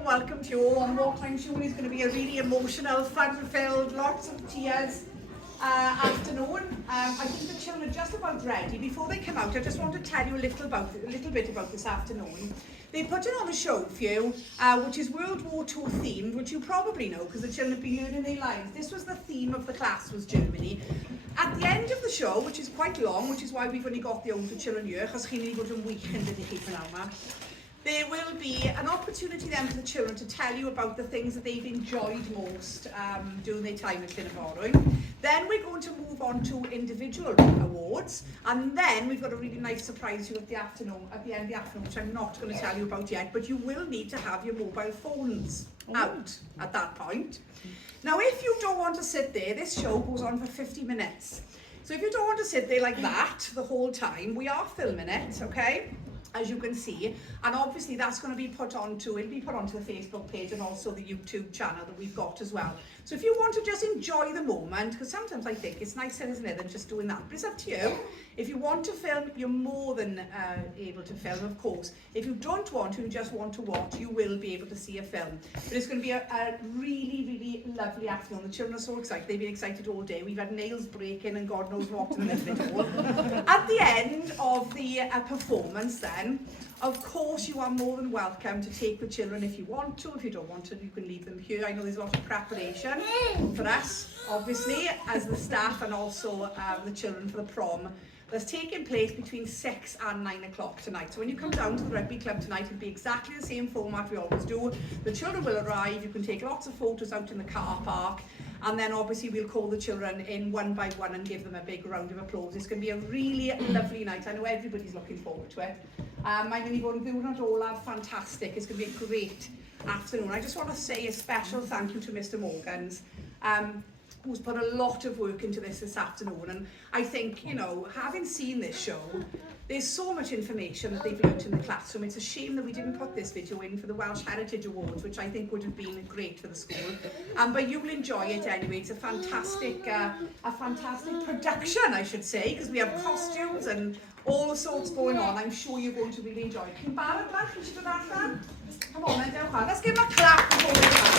warm welcome to you all on what I'm sure is going to be a really emotional, fun-filled, lots of tears afternoon. I think the children are just about ready. Before they come out, I just want to tell you a little bit about this afternoon. They put it on a show for you, which is World War II themed, which you probably know because the children have been learning their lives. This was the theme of the class, was Germany. At the end of the show, which is quite long, which is why we've only got the older children here, achos chi'n mynd I fod yn wych yn dydy chi fan yma. There will be an opportunity then for the children to tell you about the things that they've enjoyed most during their time at Llyn-y-Forwyn. Then we're going to move on to individual awards, and then we've got a really nice surprise for you at the end of the afternoon, which I'm not going to tell you about yet, but you will need to have your mobile phones out at that point. Now, if you don't want to sit there, this show goes on for 50 minutes. So if you don't want to sit there like that the whole time, we are filming it, okay? As you can see, and obviously that's going to be it'll be put onto the Facebook page and also the YouTube channel that we've got as well. So if you want to just enjoy the moment, because sometimes I think it's nicer, isn't it, than just doing that, but it's up to you. If you want to film, you're more than able to film, of course. If you don't want to, you just want to watch, you will be able to see a film. But it's going to be a really, really lovely afternoon. The children are so excited. They've been excited all day. We've had nails breaking and God knows what in the middle of it all. At the end of the performance then, of course you are more than welcome to take the children if you want to. If you don't want to, you can leave them here. I know there's a lot of preparation for us, obviously, as the staff and also the children for the prom. That's taking place between 6 and 9 o'clock tonight. So when you come down to the rugby club tonight, it'll be exactly the same format we always do. The children will arrive, you can take lots of photos out in the car park, and then obviously we'll call the children in one by one and give them a big round of applause. It's going to be a really lovely night. I know everybody's looking forward to it. I'm going to go and do it all out fantastic. It's going to be a great afternoon. I just want to say a special thank you to Mr. Morgans. Who's put a lot of work into this afternoon, and I think, you know, having seen this show, there's so much information that they've learnt in the classroom. It's a shame that we didn't put this video in for the Welsh Heritage Awards, which I think would have been great for the school. But you'll enjoy it anyway. It's a fantastic production, I should say, because we have costumes and all sorts going on. I'm sure you're going to really enjoy it. Chi'n barod lad? Chi'n siarad allan? Come on then, dewch on. Let's give them a clap before we start.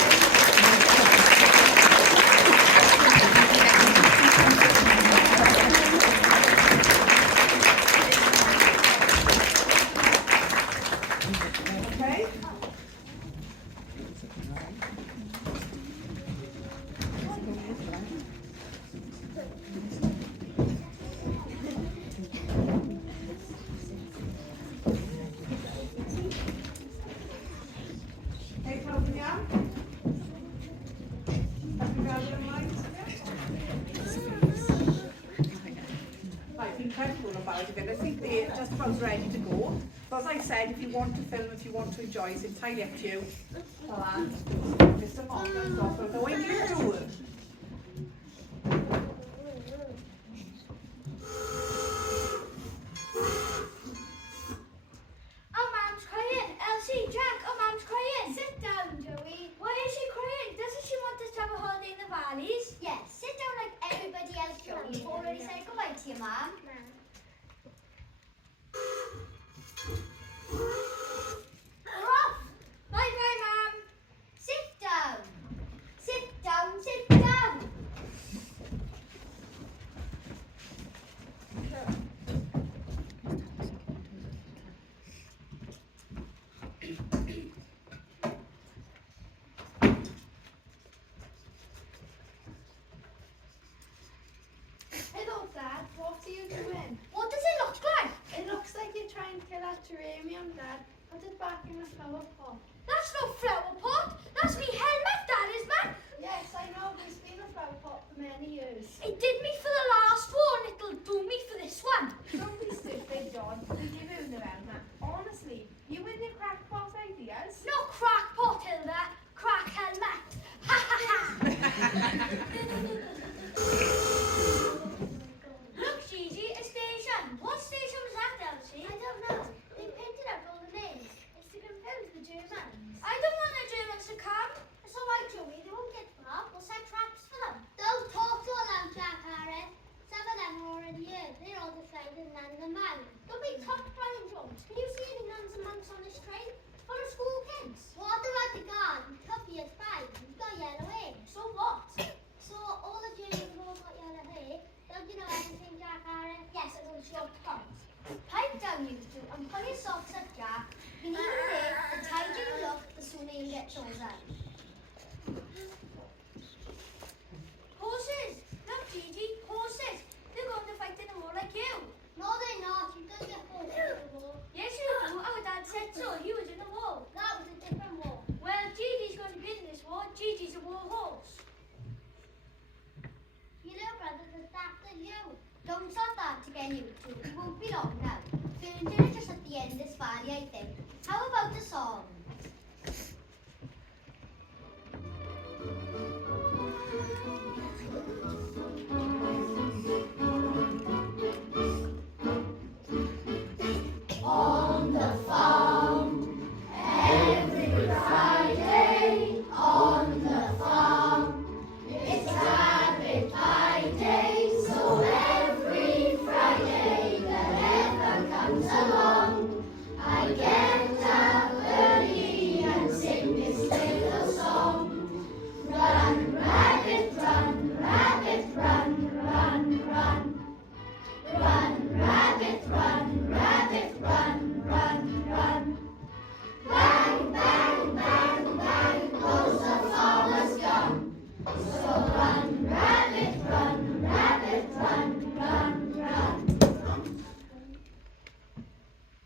I think they're just about ready to go. So as I said, if you want to film, if you want to enjoy, it's entirely up to you. Mr. Morgan's offer going to do it. Oh, Mum's crying. Elsie, Jack, oh, Mum's crying. Sit down, Joey. Why is she crying? Doesn't she want us to have a holiday in the valleys? Yes, sit down like everybody else, Joey. You've already said goodbye to your mum. We're off. Bye-bye, Mum. Sit down. Sit down, sit down. Hello, Dad. What are you doing? What does it look like? It looks like you're trying to kill that geranium, Dad. Put it back in the flower pot. That's no flower pot. That's me helmet, that is, man. Yes, I know. It's been a flower pot for many years. It did me for the last one. It'll do me for this one. Don't be stupid, John. We give you the man. Honestly, you and your crackpot ideas. No crackpot, Hilda. Crack helmet. Ha ha ha. Look, Gigi, a station. What station was that, Elsie? I don't know. They painted up all the names. It's to confuse the Germans. I don't want the Germans to come. It's all right, Joey. They won't get far. We'll set traps for them. Don't talk to them, Jack Harris. Some of them are already here. They're all decided nuns and monks. Don't be tough, Brian Jones. Can you see any nuns and monks on this train? Full of school kids. What about the guy chosen. Horses! Look, Gigi, horses! They're going to fight in a war like you. No, they're not. You don't get horses in a war. Yes, you do. Our dad said so. He was in a war. That was a different war. Well, Gigi's going to be in this war. Gigi's a war horse. Your little brother's as daft as you. Don't start dancing again, you two. It won't be long now. Furniture is just at the end this valley, I think. How about the song? On the farm, every Friday, on the farm, it's rabbit pie day, so every Friday that ever comes along, I get up early and sing this little song. Run, rabbit, run, rabbit, run, run, run. Run, rabbit, run, rabbit, run, run, run. Bang, bang, bang, bang goes the farmer's gun. So run, rabbit, run, rabbit, run, run, run.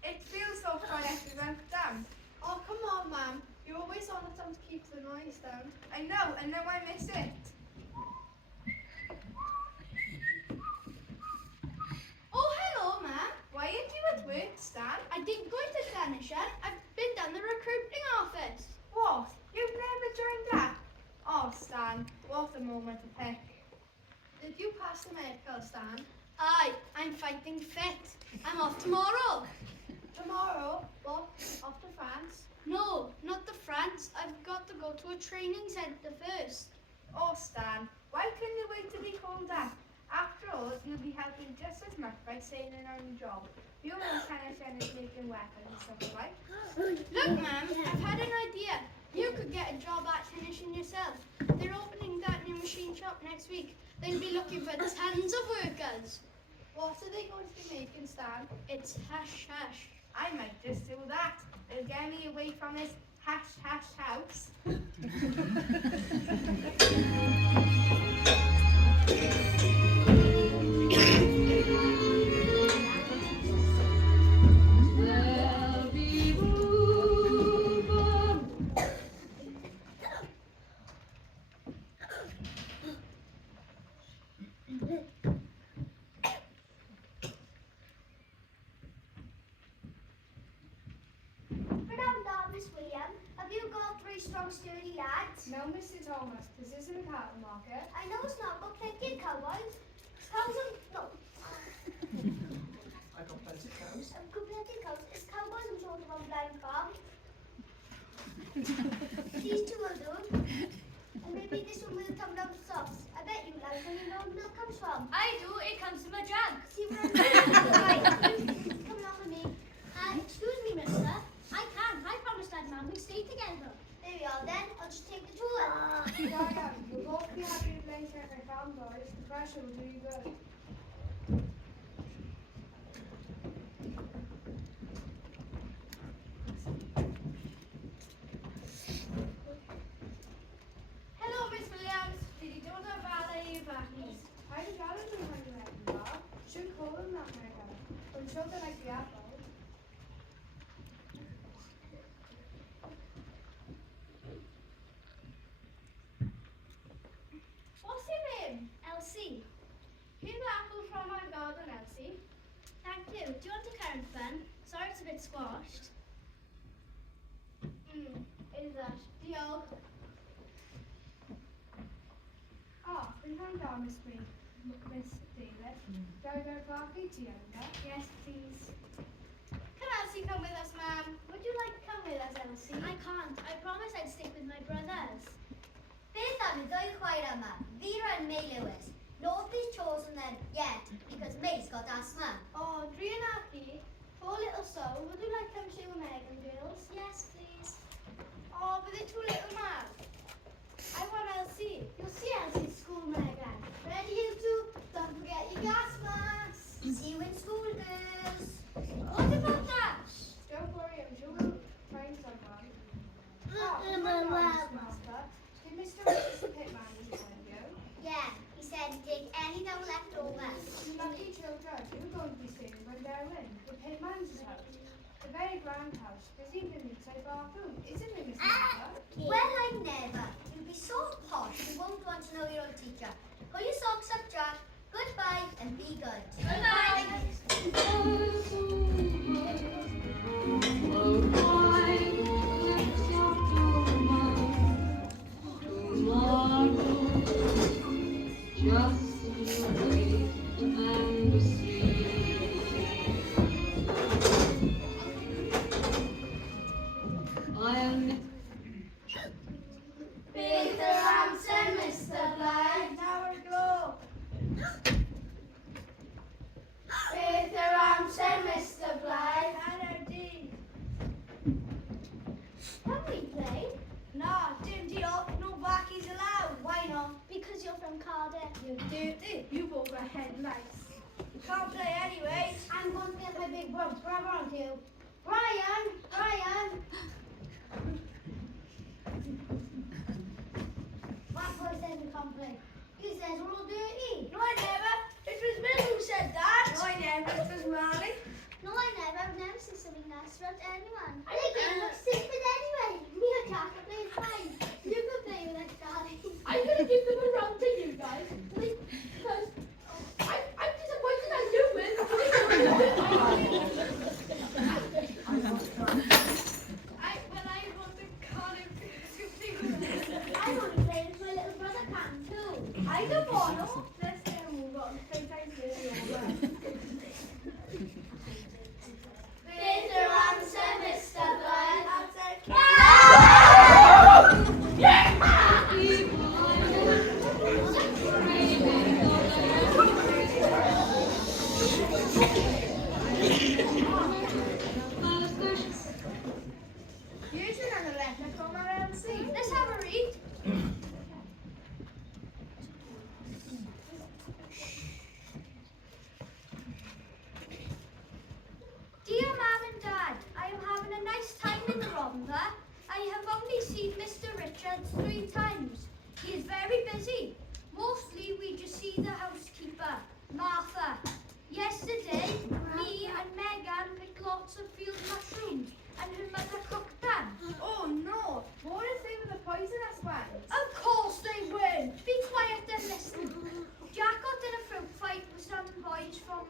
It feels so quiet we went down. Oh, come on, Mum. You always want them to keep the noise down. I know, and now I miss it. Oh, hello, Mum. Why aren't you at work, Stan? I didn't go into Stanishan. I've been down the recruiting office. What? You've never joined that? Oh, Stan, what a moment to pick. Did you pass the medical, Stan? Aye, I'm fighting fit. I'm off tomorrow. Tomorrow? What? Off to France? No, not to France. I've got to go to a training centre first. Oh, Stan, why couldn't you wait to be called that? After all, you'll be helping just as much by sailing on the job. You know Stanishan is making weapons and stuff, right? Look, Mum, I've had an idea. You could get a job at Stanishan yourself. They're opening that new machine shop next week. They'll be looking for tons of workers. What are they going to be making, Stan? It's hash hash. I might just do that. It'll get me away from this hash hash house. Miss William, have you got 3 strong, sturdy lads? No, Mr. Thomas, this isn't a cattle market. I know it's not, but plenty of cowboys. Cows and... no. I got plenty of cows. I've got plenty of cows. It's cowboys and sort of on blind farm. These two will do. And maybe this one will come down socks. I bet you like where your own milk comes from. I do. It comes from a jug. See where I'm going? Right. Come along with me. Excuse me, mister. I can't. I promised Dad and Mum we'd stay together. There we are then. I'll just take the tour. Diane, we'll both be happy to play at my farm, boys. The pressure will do you good. Hello, Miss Williams. Did you do the ballet backnies? I did rather do when you had the bar. Should call them that, my brother. I'm sure they like the apple. What's your name? Elsie. Here's the apple from our garden, Elsie. Thank you. Do you want a currant bun? Sorry it's a bit squashed. Is that? Diolch. Ah, we found out, Miss Davis. Do I go coffee to you, Yes, please. Can Elsie come with us, ma'am? Would you like to come with us, Elsie? I can't. I promised I'd stick with my brothers. Beth am i ddwy chwaer yma, Vera and May Lewis. Nobody's chosen them yet because May's got asthma. Oh, Drianaki, poor little soul, would you like to come see Megan girls? Yes, please. Oh, but they're too little, man. I want Elsie. You'll see Elsie at school, Megan. Ready, you two? Don't forget your gas masks. See you in school, girls. What about that? Don't worry, I'm sure we'll find someone. Oh, Master. Did Mr. Richards the pitman join you? Yeah, he said he'd take any that were left over. You lucky children, you're going to be staying when they're in. The pitman's house. The very grand house. There's even inside bathroom. Isn't it, Mr. Master? Well, I never. You'll be so posh you won't want to know your old teacher. Pull your socks up, Jack. Goodbye and be good. Goodbye. Peter Ramsay, Mr. Blythe. Now glow. Peter Ramsay, Mr. Blythe. Hello, Dean. Can we play? Nah, Dindy off, no backies allowed. Why not? Because you're from Cardiff. You dirty, you've overhead lights. You can't play anyway. I'm going to get my big brother on you. Brian! That boy says we can't play. He says we're all dirty. No, I never. It was Bill who said that. No, I never. It was Marley. No, I never. I've never seen something nice about anyone. I think it looks stupid anyway. Me and Jack are playing fine. You can play with us, darling. I'm going to give them a round to you guys. Because I'm disappointed that you win. I want the Cardiff to play with us. I want to play with my little brother can too. I don't want to. Let's move on. Sometimes it's Peter Ramsay, Mr. Blythe. Usually on the left, I come around and see. Let's have a read. Dear Mum and Dad, I am having a nice time in the Rhondda. I have only seen Mr. Richards 3 times. He is very busy. Mostly we just see the housekeeper, Martha. Yesterday, me and Megan picked lots of field mushrooms and her mother cooked them. Oh no! What if they were the poisonous ones? Of course they weren't. Be quiet and listen. Jack got in a fruit fight with some boys from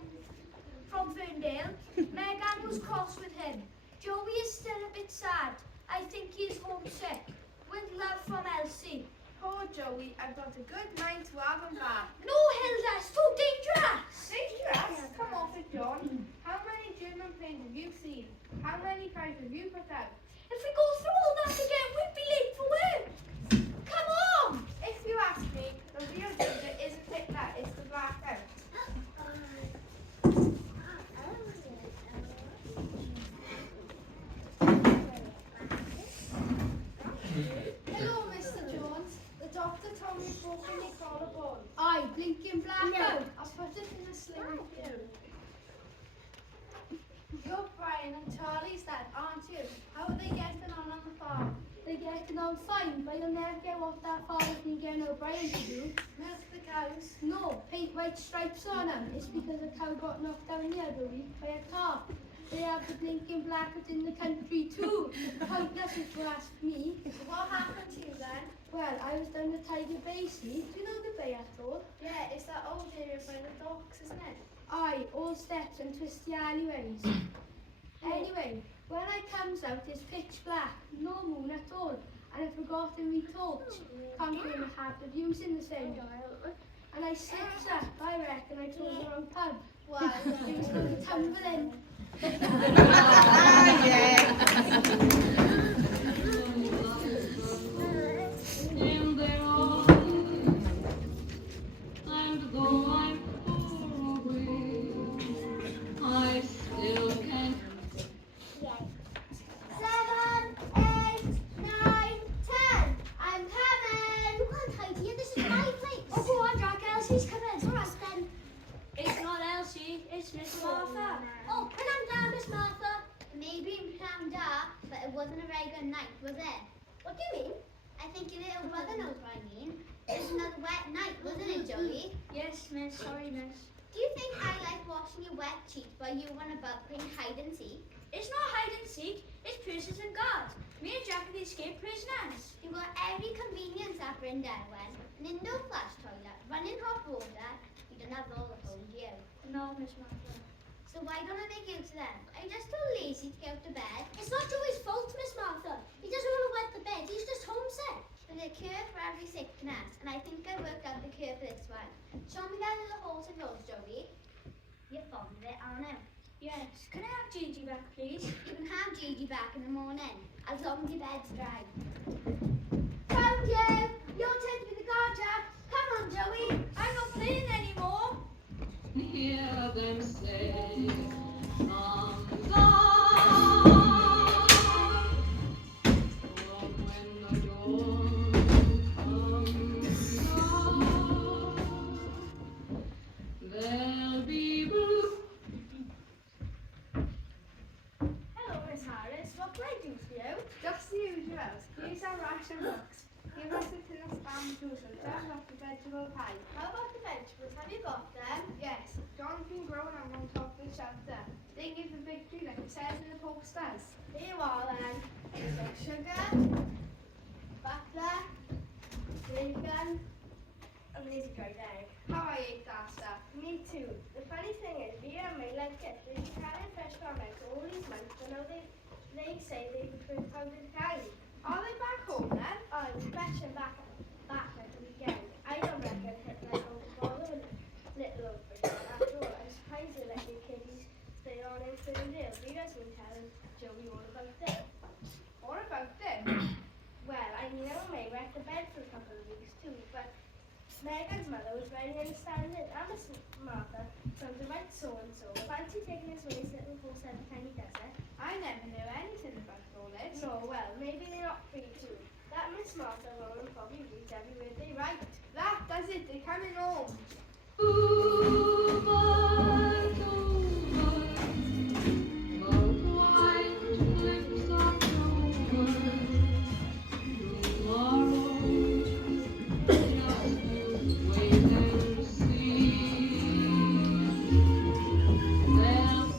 Ferndale. Megan was cross with him. Joey is still a bit sad. I think he is homesick. With love from Elsie. Poor Joey, I've got a good mind to have him back. No, Hilda, it's too dangerous. Dangerous? Come off it, John. How many German planes have you seen? How many fires have you put out? If we go through all that again, we'd be late for work. Come on. If you ask me, the real danger isn't Hitler, it's the blackout. Hello, Mr. Jones. The doctor told me you've broken your collarbone. Aye, blinking blackout. I'll put it in a sling for you. You're Brian and Charlie's dad, aren't you? How are they getting on the farm? They're getting on fine, but you'll never get what that father can get O'Brien to do. Milk the cows. No, paint white stripes on them. It's because a cow got knocked down the other week by a car. They have the blinking blackout in the country too. Pointless if you ask me. What happened to you then? Well, I was down at Tiger Bay, see? Do you know the bay at all? Yeah, it's that old area by the docks, isn't it? Aye, all steps and twisty alleyways. Anyway, when I comes out, it's pitch black, no moon at all, and I forgot to retorch. Can't claim a hat of using the same. And I slipped up, I reckon I told the wrong pub. Wow. It was going to tumble in. Still there are time to go, I'm far away. I still can't. 7, 8, 9, 10. I'm coming. You can't hide here. This is my place. Oh, go on, Jack. Elsie's coming. All right, then. It's not Elsie, it's Miss Martha. Oh, Pranam Da, Miss Martha. Maybe in Pranam Da, but it wasn't a very good night, was it? What do you mean? I think your little brother knows what I mean. It was another wet night, wasn't it, Joey? Yes, miss. Sorry, miss. Do you think I like watching your wet cheeks while you run about playing hide and seek? It's not hide and seek. It's prisoners and guards. Me and Jack are the escaped prisoners. You got every convenience that Brenda went. An indoor flush toilet, running hot water. You don't have all the home, do you? No, Miss Martha. So why don't I make use of them? Are you just too lazy to get out to bed? It's not Joey's fault, Miss Martha. He doesn't want to wet the bed. He's just homesick. There's a cure for every sickness, and I think I worked out the cure for this one. Show me that little horse of yours, Joey. You're fond of it, aren't you? Yes. Can I have Gigi back, please? You can have Gigi back in the morning, as long as your bed's dry. Found you. Your turn to be the guard, Jack. Come on, Joey. I'm not playing anymore. Hear them say, from the when the dawn comes down, there'll be blue. Hello, Miss Harris. What can I do for you? Just the usual. Here's our ration books. Give us a tin of spam juice and just off the vegetable pie. How about the vegetables? Have you got them? Yes, John's been growing them on top of the shelter. They give the victory like it says in the posters. Here you are then. Some sugar, butter, bacon, and there's a dried egg. How I ate that stuff. Me too. The funny thing is, we are made like it. We've been carrying fresh garments all these months, and now they say they've improved how they carry. Are they back home then? Oh, it's question back at the weekend. I don't reckon Hitler will bother with little old Britain. After all, I'm surprised they let your kiddies stay on in Ferndale. We just been telling Joey all about it. What about this? Well, I mean, I may wreck the bed for a couple of weeks too, but Megan's mother was very understanding. And Miss Martha sounds about so-and-so. Fancy taking his ways little horse every time he does it. I never knew anything about all this. No, well, maybe they're not free too. That Miss Martha woman probably reads every word they write. That does it, they're coming home. Over, the white cliffs of Dover, tomorrow, just wait and see. They'll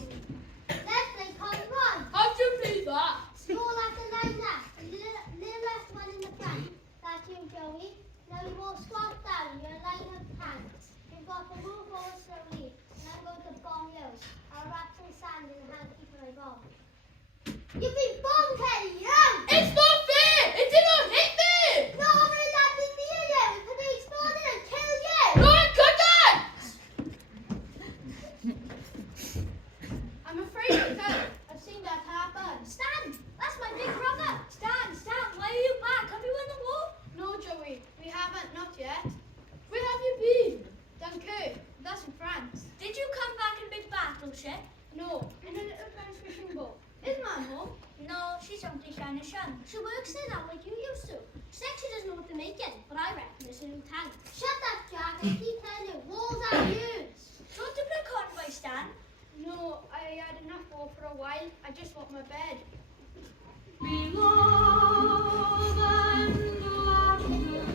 Let's play Pokemon. How do you play that? You're like a liner. Little left one in the front. That's you, Joey. Now you all squat down. You're a line of pants. You've got to move forward slowly. And I'm going to bomb you. I'll wrap some sand in the hand to keep my bomb. You've been bombed, Teddy. It's not fair! It did not hit me! No, but it had been near you. It could have exploded and killed you. No, it couldn't! I'm afraid it could. I've seen that happen. Stan, that's my big brother. Stan, why are you back? Have you won the war? No, Joey, we haven't, not yet. Where have you been? Dunkirk, that's in France. Did you come back in big battleship? No, in a little French fishing boat. Is Mum home? No, she's on the shiny sun. She works it out like you used to. Said she doesn't know what they're making, but I reckon it's a new tank. Shut up, Jack. I keep telling you, walls are used. Do you want to play convoy, Stan? No, I had enough war for a while. I just want my bed. be love and laughter,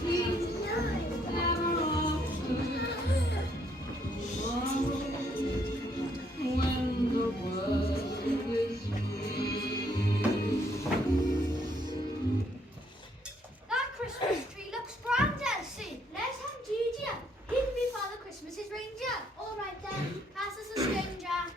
peace ever after. Tomorrow, when the world is free. That Christmas tree looks grand, Elsie. Let's have Gigi up. He can be Father Christmas's reindeer. All right then. Pass us a string, Jack.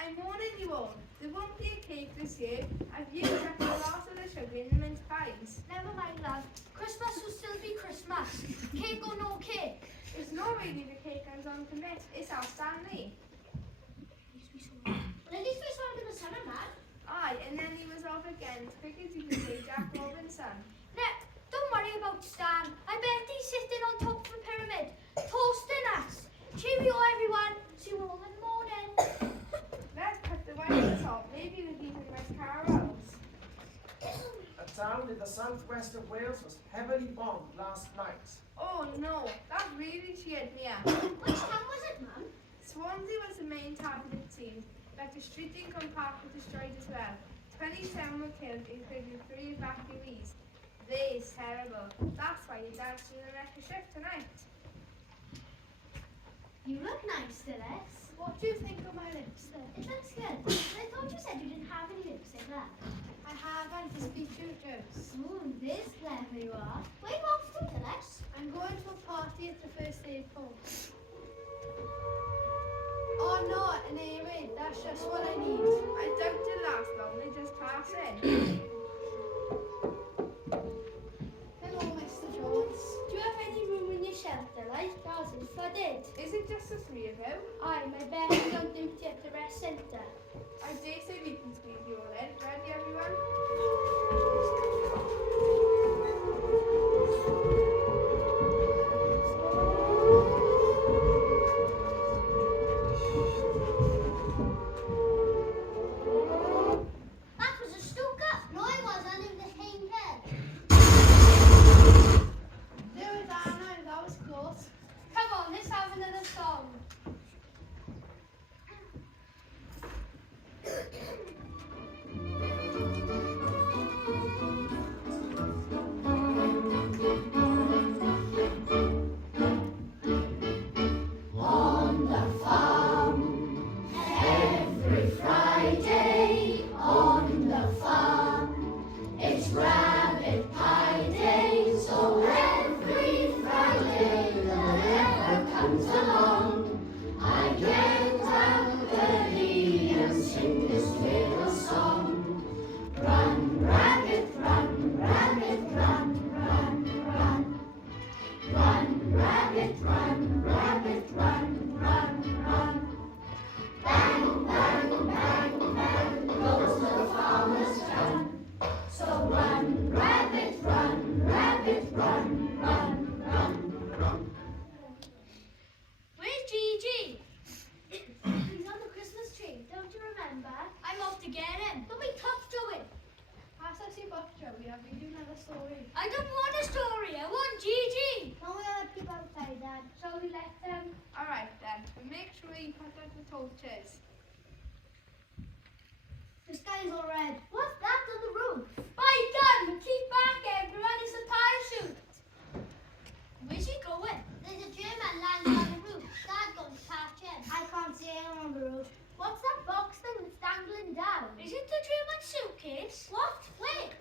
I'm warning you all, there won't be a cake this year. I've used up a lot of the sugar in the mince pies. Never mind, love. Christmas will still be Christmas. Cake or no cake. It's not really the cake I'm going to miss, it's our Stanley. Well, at least we saw him in the summer, man. Aye, and then he was off again, as quick as you can say Jack Robinson. Don't worry about Stan. I bet he's sitting on top of a pyramid, toasting us. Cheerio, everyone. See you all in the morning. Let's cut the wine at the top, maybe we'll eat the best carols. A town in the southwest of Wales was heavily bombed last night. Oh no, that really cheered me up. Which town was it, Mum? Swansea was the main target it seemed. that the street in Gun Park was destroyed as well. 27 were killed, including 3 evacuees. This is terrible. That's why you're dancing in the record shift tonight. You look nice, Dilys. What do you think of my lipstick? It looks good. But I thought you said you didn't have any lipstick left. I haven't to speak to Joes. This clever you are. Where are you off to, Dilys? I'm going to a party at the first aid post. Oh no, an airway, that's just what I need. I doubt it lasts long, they just pass in. Hello, Mr. Jones. Do you have any room in your shelter, like ours is flooded? Is it just the 3 of you? Aye, my bed is on duty at the rest centre. I dare say we can squeeze you all in. Ready, everyone? That was a stuka. No, it wasn't. It was a hinker. There was Anna, that was close. Come on, let's have another song. Where's Gigi? He's on the Christmas tree. Don't you remember? I'm off to get him. Don't be tough to him. Pass us your book, Joey. I'll read you another story. I don't want a story. I want Gigi. Don't we all keep outside, Dad? Shall we let them? Alright then, but make sure you put out the torches. The sky's all red. What's that on the roof? By done. Keep back, everyone. It's a parachute. Where's he going? There's a German landing on the roof. Dad going to catch him. I can't see him on the roof. What's that box thing that's dangling down? Is it the German suitcase? What? Wait.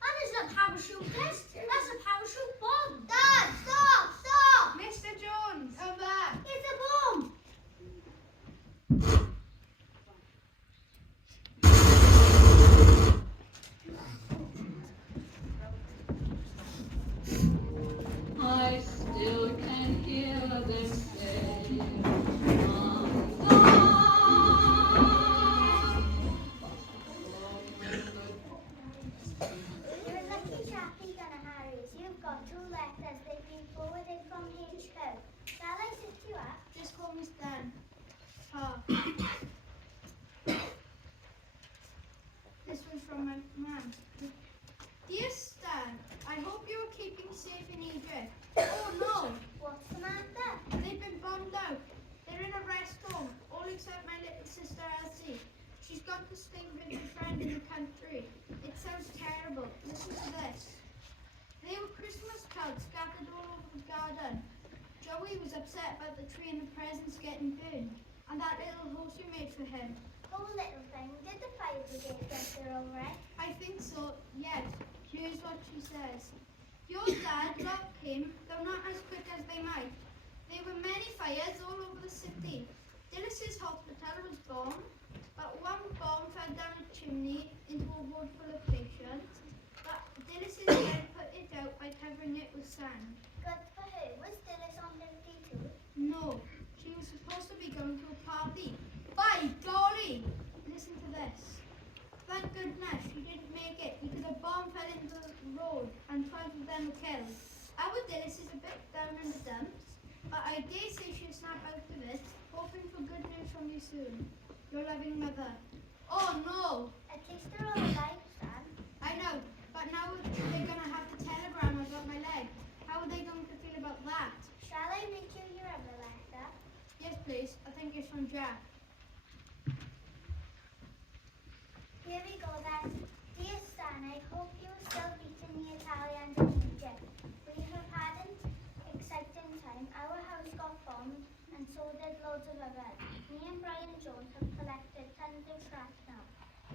That isn't a parachute test. That's a parachute bomb. Dad, stop! Stop! Mr. Jones, come back. It's a bomb. I still can hear them say, You're a lucky chappy, Gunnar Harris. You've got 2 letters. They've been forwarded from HQ. Shall I sit you up? Just call me Stan. Oh. This one's from my mum. Dear Stan, I hope you are keeping safe in Egypt. Oh no, What's the matter? they've been bombed out. They're in a rest home, all except my little sister Elsie. She's got to stay with a friend in the country. It sounds terrible. Listen to this. There were Christmas cards scattered all over the garden. Joey was upset about the tree and the presents getting burned, and that little horse you made for him. Oh, little thing. Did the fire brigade get there all right? I think so, yes. Here's what she says. Your dad, Rob, came, though not as quick as they might. There were many fires all over the city. Dillis's hospital was bombed, but one bomb fell down a chimney into a ward full of patients. But Dillis's dad put it out by covering it with sand. Good for her. Was Dilys on duty too? No, she was supposed to be going to a party. By golly! Listen to this. Thank goodness she didn't make it because a bomb fell into the road and 12 of them were killed. Our Dilys is a bit down in the dumps, but I dare say she'll snap out of it, hoping for good news from you soon. Your loving mother. Oh no! At least they're all alive, Stan. I know, but now they're gonna have the telegram about my leg. How are they going to feel about that? Shall I read you your other letter? Yes, please. I think it's from Jack. so did loads of others. Me and Brian Jones have collected tons of trash now.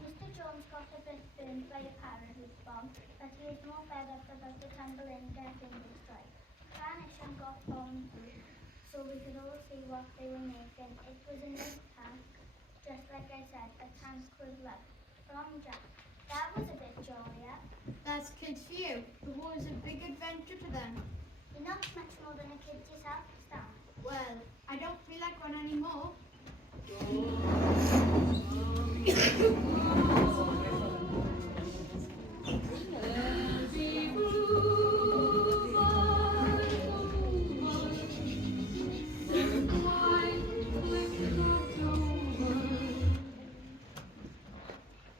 Mr. Jones got a bit burned by a parachute bomb, but he was more fed up about the tumble in their fingers dry. Vanish and got bombed too, so we could all see what they were making. It was a nice tank, just like I said, a tank with love. From Jack. That was a bit jollier. That's kids for you. The war is a big adventure to them. You're not much more than a kid yourself, Stan. Well, I don't feel like one anymore.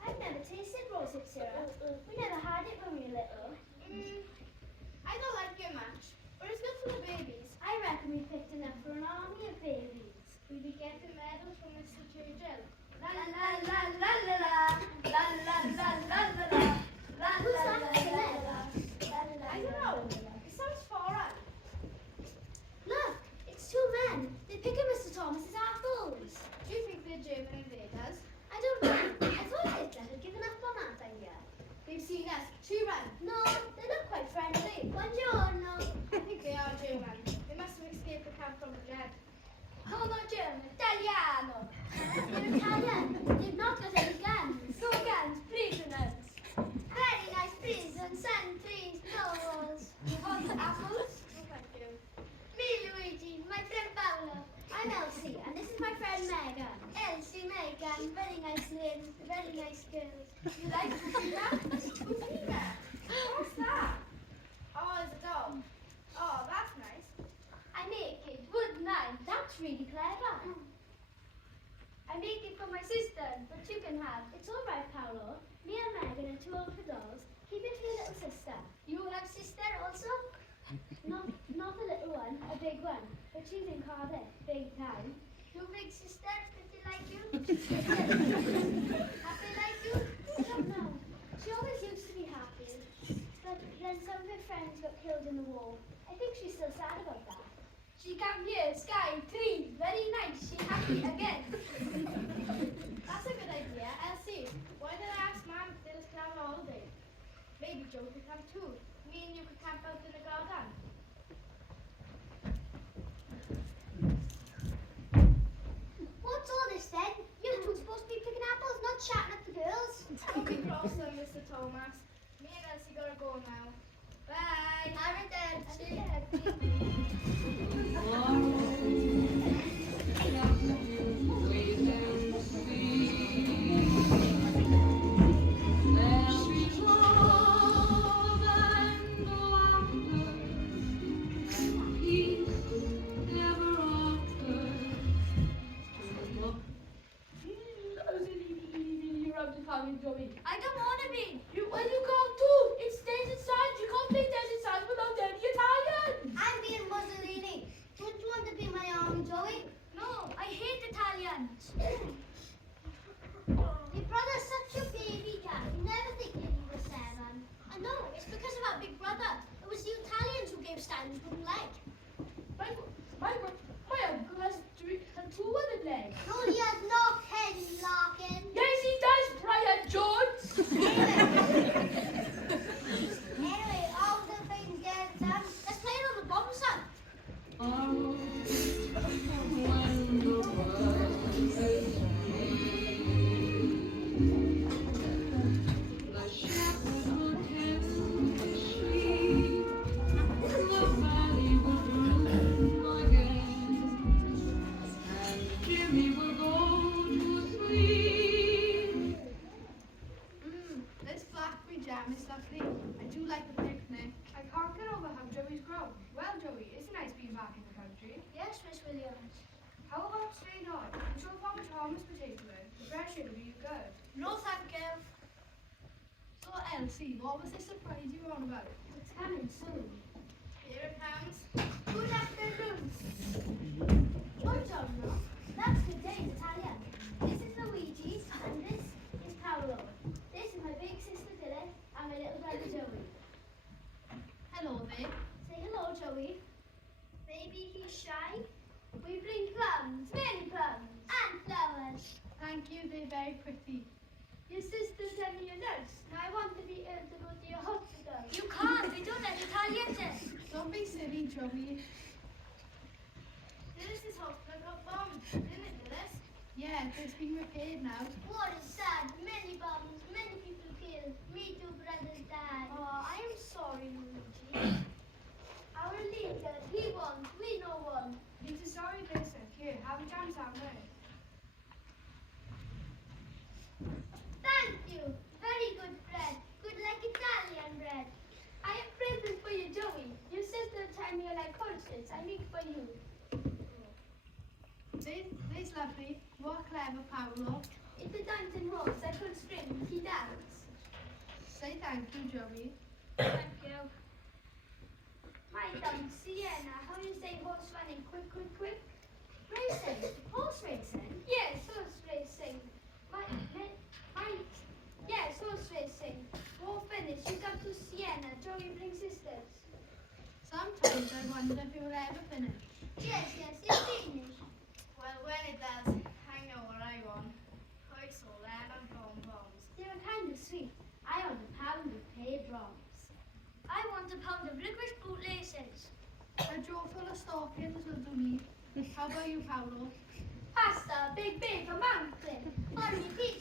I've never tasted rosehip syrup. We never had it when we were little. I don't like it much, but it's good for the babies. I reckon we picked enough for an army of babies. We'll be getting medals from Mr. Churchill. La la la la la la la la la la la la. Who's that singing? I don't know. It sounds foreign. Look, it's two men. They're picking Mr. Thomas's apples. Do you think they're German invaders? I don't know. I thought Hitler had given up on that idea. They've seen us. Two run. No, they look quite friendly. Buongiorno. I think they are German. They must have escaped the camp from the dead. Oh, not German. Italiano. They're Italian. They've not got any guns. No guns. Prisoners. Very nice prison. Sentries. Novels. You want apples? No, thank you. Me, Luigi. My friend Paolo. I'm Elsie, and this is my friend Megan. Elsie, Megan. Very nice names. Very nice girls. You like to see that? Who's that? What's that? Oh, it's a dog. Oh, that's nice. I make it, wouldn't I? That's really clever. I make it for my sister, but you can have. It's all right, Paolo. Me and Megan are two older dolls. Keep it for your little sister. You have sister also? Not a little one, a big one. But she's in Cardiff, big time. Your big sister, did they like you? Have they like you? I don't know. She always used to be happy. But then some of her friends got killed in the war. I think she's still sad about that. She come here, sky, tree, very nice. She happy again. That's a good idea. Elsie, why did I ask Mom if they was come on holiday? Maybe Joe could come too. Me and you could camp out in the garden. What's all this then? You two supposed to be picking apples, not chatting at the girls. Don't be cross though, Mr. Thomas. Me and Elsie gotta go now. Bye. I don't want to be. Well, you can't too. It's desert signs. You can't play desert signs without any Italian. I'm being Mussolini. Don't you want to be my army, Joey? No, I hate Italians. Your brother's such a baby cat. You never think he was 7. I know. It's because of our big brother. It was the Italians who gave Stanley's wooden leg. My uncle has two wooden legs. No, he has no head, Larkin. Yes, he does, Brian Jones. Anyway, all the things get done. Let's play it on the bomb, son. Oh, when the world is the shepherd will tend the sheep, the valley will bloom again, and Jimmy will go to sleep. This blackberry jam is lovely. I do like the picnic. I can't get over how Joey's grown. Well, Joey, it's nice being back in the country. Yes, Miss Williams. How about staying on? I'm sure Farmer Thomas would take to it. The fresh air will do you good. No, thank you. So, Elsie, what was the surprise you were on about? It's coming soon. Here it comes. Good afternoon. Buongiorno. That's good day in Italian. This is Luigi, and this is Paolo. This is my big sister Dylan, and my little brother Joey. Hello there. Say hello, Joey. Maybe he's shy. We bring plums. you, they're very pretty. Your sister's having a nurse. Now I want to be able to go to your hospital. You can't, we don't let Italians in. Don't be silly, Joey. This hospital got bombed, didn't it, Dillis? Yeah, it's been repaired now. What is sad? Many bombs, many people killed. Me two brothers died. Oh, I am sorry, Luigi. Our leader, he won. We no one. It's a sorry person. Here, have a jam sandwich. Thank you. Very good bread. Good like Italian bread. I have presents for you, Joey. Your sister told me you like horses. I make for you. This lovely. What clever, Paolo. It's a dancing horse. I could string. He dance. Say thank you, Joey. Thank you. My tongue, Sienna. How do you say horse running? Quick, quick, quick. Racing. Horse racing? Yes, horse racing. Yes, horse racing. War finished. You come to Sienna. Joey brings sisters. Sometimes I wonder if you'll ever finish. Yes, it's finished. Well, when it does, I know what I want. Horse or lamb and bonbons. They were kind of sweet. I want a pound of paid rolls. I want a pound of licorice bootlaces. A drawer full of stockings will do me. How about you, Paolo? Pasta, big, big, a mountain. Only pizza.